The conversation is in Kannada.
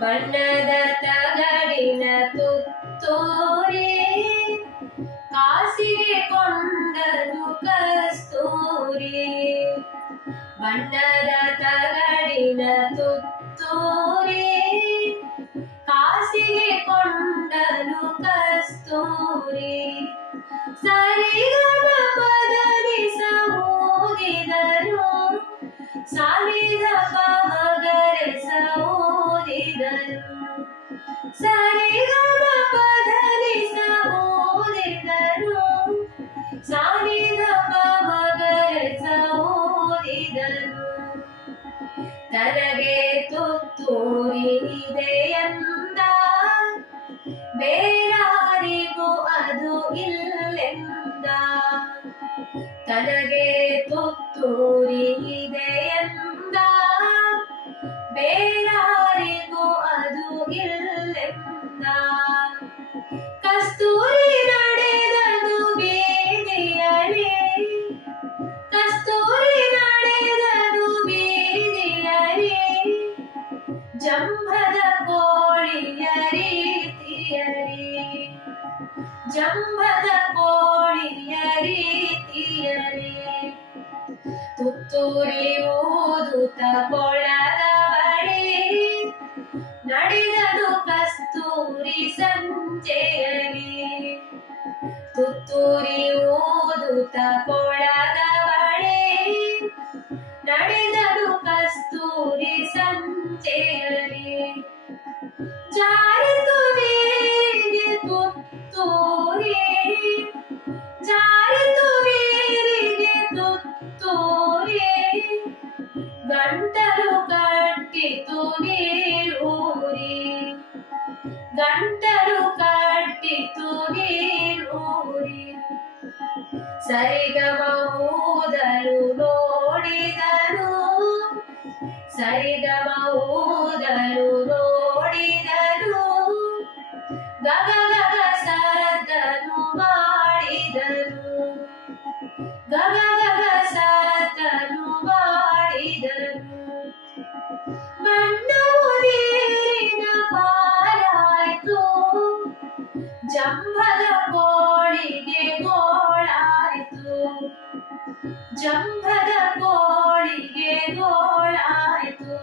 ಬಣ್ಣದ ತಗಡಿನ ತುತ್ತೂರಿ ಕಾಸಿಗೆ ಕೊಂಡನು ಕಸ್ತೂರಿ. ಬಣ್ಣದ ತಗಡಿನ ತುತ್ತೂರಿ ಕಾಸಿಗೆ ಕೊಂಡನು ಕಸ್ತೂರಿ. ಸರಿಗಮ ಪದನಿಸ ಓದಿದನು ಸಾನಿದ ಪಮಗರೆಸ ಓದಿದನು. ಸರಿಗಮ ಪದನಿಸ ಓದಿದನು ಸಾನಿದ ಪಮಗರೆಸ ಓದಿದನು. ತನಗೆ ತುತ್ತೂರಿ ಇದೆಯಂದ ಬೇರಾರಿಗೂ ಅದು ಇಲ್ಲೆಂದ. ತನಗೆ ತುತ್ತೂರಿ ಇದೆಯಂದ ಬೇರಾರಿಗೂ ಅದು ಇಲ್ಲೆಂದ. ಕಸ್ತೂರಿ ನಡೆದನು ಬೀದಿಯಲಿ ಕಸ್ತೂರಿ ನಡೆದನು ಬೀದಿಯಲಿ ಜಂಭದ ಕೋಳಿಯ ರೀತಿಯಲಿ. ಜಂಭದ ಕೋಳಿಯ ರೀತಿಯಲಿ ತುತ್ತೂರಿ ಊದುತ್ತ ಕೊಳದ ಬಳಿ ನಡೆದನು ಕಸ್ತೂರಿ ಸಂಜೆಯಲಿ. ತುತ್ತೂರಿ ಊದುತ್ತ ಕೊಳದ ಬಳಿ ನಡೆದನು ಕಸ್ತೂರಿ ಸಂಜೆಯಲಿ. ಜಾರಿತು ನೀರಿಗೆ ತುತ್ತೂರಿ ಜಾರಿತು ನೀರಿಗೆ ತುತ್ತೂರಿ ಗಂಟಲು ಕಟ್ಟಿತು ನೀರೂರಿ. ಗಂಟಲು ಕಟ್ಟಿತು ನೀರೂರಿ. ಸರಿಗಮ ಊದಲು ನೋಡಿದನು ಸರಿಗಮ ಊದಲು ನೋಡಿದನು ಗಗ ಗಗ ಸತನು ಮಾಡಿದನು. ಗಗ ಗಗ ಸತನು ಮಾಡಿದನು. ಬಣ್ಣವು ನೀರಿನ ಪಾಲಾಯ್ತು ಜಂಭದ ಕೋಳಿಗೆ ಗೋಳಾಯ್ತು. ಜಂಭದ ಕೋಳಿಗೆ ಗೋಳಾಯ್ತು.